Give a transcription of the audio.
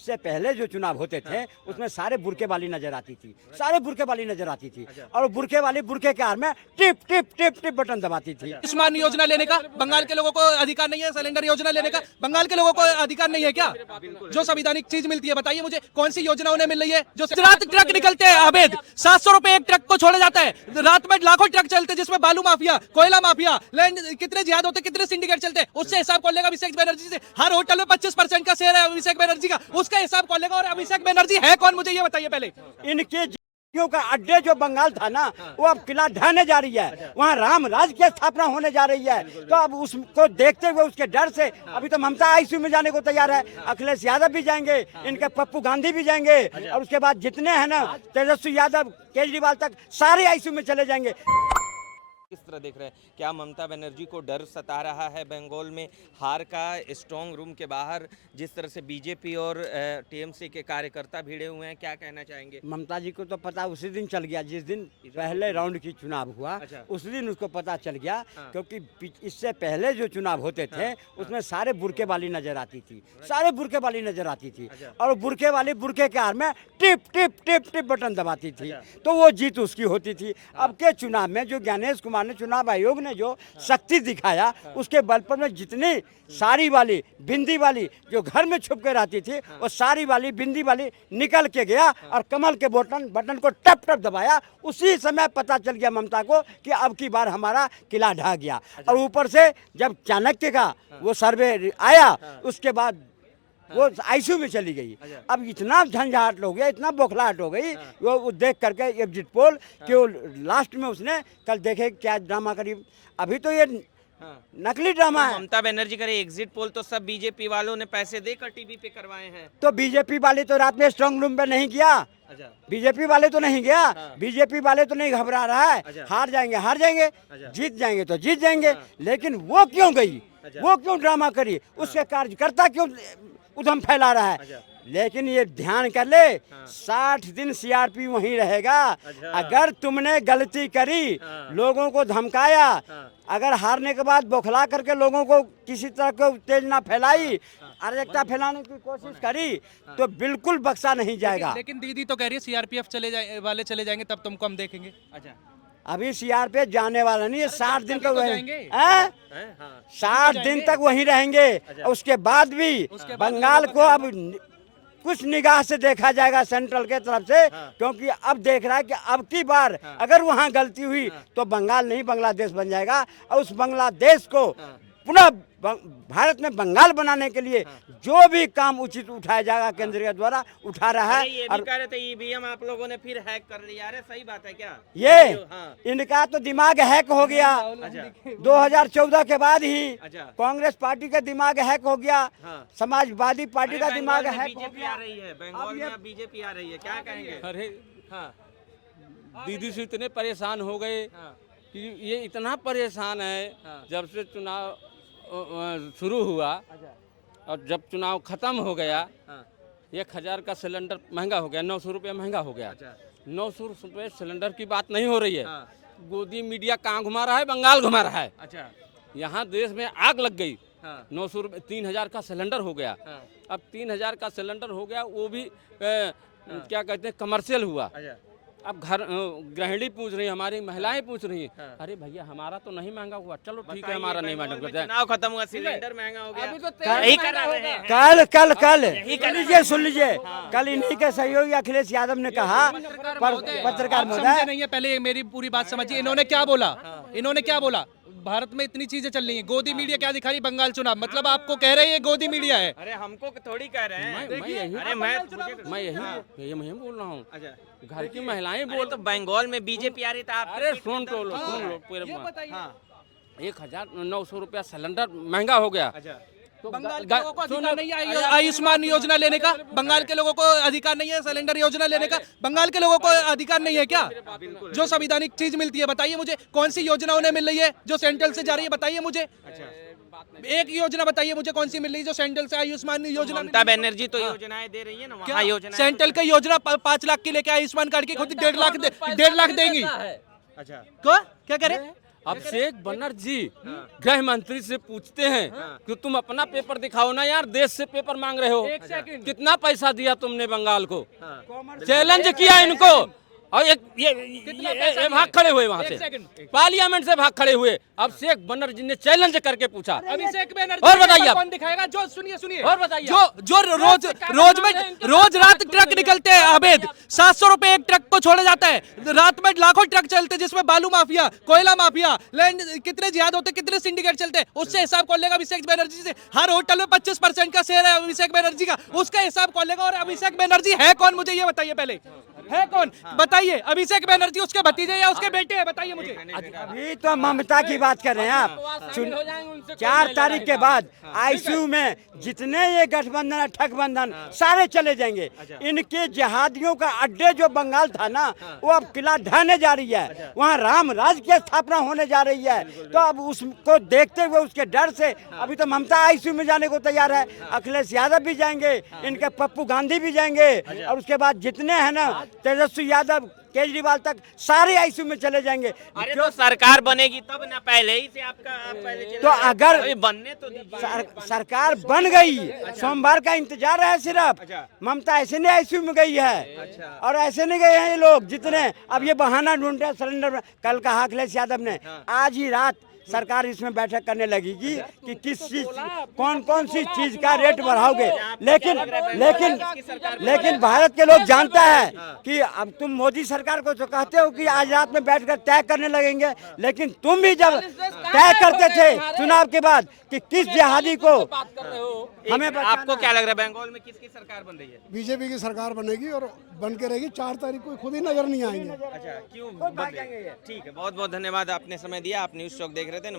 से पहले जो चुनाव होते थे उसमें सारे बुरके वाली नजर आती थी, सारे बुरके वाली नजर आती थी और बुरके वाली बुरके के आड़ में tip tip tip tip button दबाती थी। आयुष्मान योजना लेने का बंगाल के लोगों को अधिकार नहीं है, सिलेंडर योजना लेने का बंगाल के लोगों को अधिकार नहीं है क्या? जो संवैधानिक चीज मिलती है बताइए मुझे, कौन सी योजना उन्हें मिल रही है? जो रात ट्रक निकलते हैं अवैध, 700 रुपए एक ट्रक को छोड़ा जाता है, रात में लाखों ट्रक चलते हैं जिसमें बालू माफिया, कोयला माफिया, लैंड कितने जिहाद होते, कितने सिंडिकेट चलते हैं, उससे हिसाब कौन लेगा? अभिषेक बनर्जी से हर होटल में 25% का शेयर है अभिषेक बनर्जी का, उसका हिसाब कौन लेगा? और अभिषेक बनर्जी है कौन, मुझे ये बताइए पहले। इनके जियों का अड्डे जो बंगाल था ना वो अब किला ढहने जा रही है, वहाँ राम राज की स्थापना होने जा रही है। तो अब उसको देखते हुए उसके डर से अभी तो ममता आईसीयू में जाने को तैयार है, अखिलेश यादव भी जाएंगे, इनके पप्पू गांधी भी जाएंगे और उसके बाद जितने हैं ना तेजस्वी यादव केजरीवाल तक सारे आईसीयू में चले जाएंगे। किस तरह देख रहे हैं, क्या ममता बनर्जी को डर सता रहा है बंगाल में हार का? स्ट्रांग रूम के बाहर जिस तरह से बीजेपी और टीएमसी के कार्यकर्ता भिड़े हुए हैं, क्या कहना चाहेंगे? ममता जी को तो पता उसी दिन चल गया जिस दिन पहले राउंड की चुनाव हुआ, उस दिन उसको पता चल गया क्योंकि इससे पहले जो चुनाव होते थे उसमें सारे बुरके वाली नजर आती थी, सारे बुरके वाली नजर आती थी और बुरके वाली बुरके के आड़ में tip tip tip tip button दबाती थी, तो वो जीत उसकी होती थी। अब के चुनाव में जो ज्ञानेश कुमार ने, चुनाव आयोग ने जो शक्ति दिखाया उसके बल पर में जितनी साड़ी वाली बिंदी वाली जो घर में छुप के रहती थी वो साड़ी वाली बिंदी वाली निकल के गया और कमल के बटन को टप टप दबाया। उसी समय पता चल गया ममता को कि अब की बार हमारा किला ढह गया। और ऊपर से जब चाणक्य का वो सर्वे आया उसके बाद वो आईसीयू में चली गई। अब इतना झंझाट हो गया, इतना बौखलाहट हो गई वो देख करके एग्जिट पोल कि वो लास्ट में उसने कल देखे क्या ड्रामा करी। अभी तो ये नकली ड्रामा है। ममता बनर्जी करे एग्जिट पोल तो सब बीजेपी वालों ने पैसे देकर टीवी पे करवाए हैं। तो बीजेपी वाले तो रात में स्ट्रांग रूम पे नहीं गया, बीजेपी वाले तो नहीं गया, बीजेपी वाले तो नहीं घबरा रहा है, हार जाएंगे, जीत जाएंगे तो जीत जाएंगे, लेकिन वो क्यों गई, वो क्यों ड्रामा करी, उसके कार्यकर्ता क्यों उधम फैला रहा है। लेकिन ये ध्यान कर ले 60 दिन सीआरपी वहीं रहेगा। अगर तुमने गलती करी, लोगों को धमकाया, अगर हारने के बाद बौखला करके लोगों को किसी तरह को उत्तेजना फैलाई, अराजकता फैलाने की कोशिश करी तो बिल्कुल बख्शा नहीं जाएगा। लेकिन दीदी तो कह रही है सीआरपीएफ वाले चले जाएंगे तब तुमको हम देखेंगे। अभी सीआरपीएफ जाने वाला नहीं है, 60 दिन तक जाएंगे। 60 दिन तक वहीं रहेंगे। उसके बाद भी बंगाल को अब कुछ निगाह से देखा जाएगा सेंट्रल के तरफ से, क्योंकि अब देख रहा है कि अब की बार अगर वहाँ गलती हुई तो बंगाल नहीं बांग्लादेश बन जाएगा और उस बांग्लादेश को पुनः भारत में बंगाल बनाने के लिए जो भी काम उचित उठाया जाएगा केंद्र के द्वारा उठा रहा है। ये भी कह रहे थे ईवीएम आप लोगों ने फिर हैक कर लिया। अरे सही बात है क्या? ये इनका तो दिमाग हैक हो गया। 2014 के बाद ही कांग्रेस पार्टी का दिमाग हैक हो गया, समाजवादी पार्टी का दिमाग हैक हो गया। बंगाल में बीजेपी आ रही है, क्या कहेंगे? अरे दीदी से इतने परेशान हो गए कि ये इतना परेशान है जब से चुनाव शुरू हुआ और जब चुनाव खत्म हो गया 1000 का सिलेंडर महंगा हो गया, 900 रुपये महंगा हो गया। 900 रुपये सिलेंडर की बात नहीं हो रही है। गोदी मीडिया कहाँ घुमा रहा है? बंगाल घुमा रहा है। यहाँ देश में आग लग गई। 900 रुपये 3000 का सिलेंडर हो गया। अब 3000 का सिलेंडर हो गया, वो भी क्या कहते हैं कमर्शियल हुआ। अब घर गृहिणी पूछ रही है, हमारी महिलाएं पूछ रही हैं, अरे भैया हमारा तो नहीं महंगा हुआ, चलो ठीक है हमारा नहीं महंगा हुआ। चुनाव खत्म हुआ, सिलेंडर महंगा हो गया। अभी तो यही कर रहे हैं। कल सुन लीजिए, कल इन्हीं के सहयोगी अखिलेश यादव ने कहा, पत्रकार महोदय नहीं है, पहले मेरी पूरी बात समझिए। इन्होंने क्या बोला? भारत में इतनी चीजें चल रही हैं, गोदी मीडिया क्या दिखा रही? बंगाल चुनाव मतलब आपको कह रहे हैं ये गोदी मीडिया है? अरे हमको थोड़ी कह रहे हैं। मैं यही बोल रहा हूँ। घर की महिलाएं बोल तो बंगाल में बीजेपी आ रही था। अरे सुन लो पूरे 1900 रुपया सिलेंडर महंगा हो गया। तो बंगाल के लोगों को अधिकार नहीं है आयुष्मान योजना लेने का? बंगाल के लोगों को अधिकार नहीं है सिलेंडर योजना लेने का? बंगाल के लोगों को अधिकार नहीं है क्या? जो संवैधानिक चीज मिलती है बताइए मुझे, कौन सी योजना उन्हें मिल रही है जो सेंट्रल से जा रही है? बताइए मुझे एक योजना बताइए मुझे कौन सी मिल रही है जो सेंट्रल से आयुष्मान योजना? ममता बनर्जी तो योजनाएं दे रही है ना, वहाँ योजना सेंट्रल की योजना 5 लाख की लेके आयुष्मान कार्ड की खुद 1.5 लाख देंगी। क्या कह रहे? अभिषेक बनर्जी गृह मंत्री से पूछते हैं कि तुम अपना पेपर दिखाओ ना यार, देश से पेपर मांग रहे हो, कितना पैसा दिया तुमने बंगाल को, चैलेंज किया इनको। और ये भाग खड़े हुए वहां से, पार्लियामेंट से भाग खड़े हुए। अभिषेक बनर्जी ने चैलेंज करके पूछा। अभिषेक बनर्जी और बताइए आप। कौन दिखाएगा? जो सुनिए और बताइए जो रोज रात ट्रक निकलते हैं अवैध, 700 रुपए एक ट्रक को छोड़ा जाता है। रात में लाखों ट्रक चलते हैं जिसमें बालू माफिया, कोयला माफिया, लैंड, कितने जिहाद होते, कितने सिंडिकेट चलते हैं, उससे हिसाब कौन लेगा? अभिषेक बनर्जी से। हर होटल में 25% का शेयर है अभिषेक बनर्जी का, उसका हिसाब कौन लेगा? और अभिषेक बनर्जी है कौन, मुझे ये बताइए पहले, है कौन बताइए? अभिषेक बनर्जी उसके भतीजे या उसके बेटे हैं? बताइए मुझे। अभी तो ममता की बात कर रहे हैं आप। 4 तारीख के बाद आईसीयू में जितने ये गठबंधन ठगबंधन सारे चले जाएंगे। इनके जिहादियों का अड्डे जो बंगाल था ना, वो अब किला ढहने जा रही है, वहाँ राम राज की स्थापना होने जा रही है। तो अब उसको देखते हुए, उसके डर से अभी तो ममता आईसीयू में जाने को तैयार है, अखिलेश यादव भी जाएंगे, इनके पप्पू गांधी भी जाएंगे, और उसके बाद जितने हैं ना, तेजस्वी यादव, केजरीवाल तक सारे आईसीयू में चले जाएंगे। अरे तो सरकार बनेगी तब ना, पहले ही से आपका आप पहले चले तो अगर अभी बनने तो दीजिए। सरकार बन गई, सोमवार का इंतजार है सिर्फ। ममता ऐसे नहीं आईसीयू में गई है, और ऐसे नहीं गए हैं ये लोग जितने। अब ये बहाना ढूंढते हैं सिलेंडर में। कल कहा अखिलेश यादव ने, आज ही रात सरकार इसमें बैठक करने लगेगी कि किस चीज, कौन कौन सी चीज का रेट बढ़ाओगे। लेकिन भारत के लोग जानता है कि अब तुम मोदी सरकार को तो कहते हो कि आज रात में बैठकर तय करने लगेंगे, लेकिन तुम भी जब तय करते थे चुनाव के बाद कि किस जिहादी को हमें आपको क्या लग रहा है बंगाल में किसकी सरकार बन रही है? बीजेपी की सरकार बनेगी और बन के रहेगी। 4 तारीख को खुद ही नजर नहीं आएंगे। अच्छा, क्यों बन रही है? ठीक है, बहुत बहुत धन्यवाद, आपने समय दिया। आप न्यूज़ चौक देख रहे थे।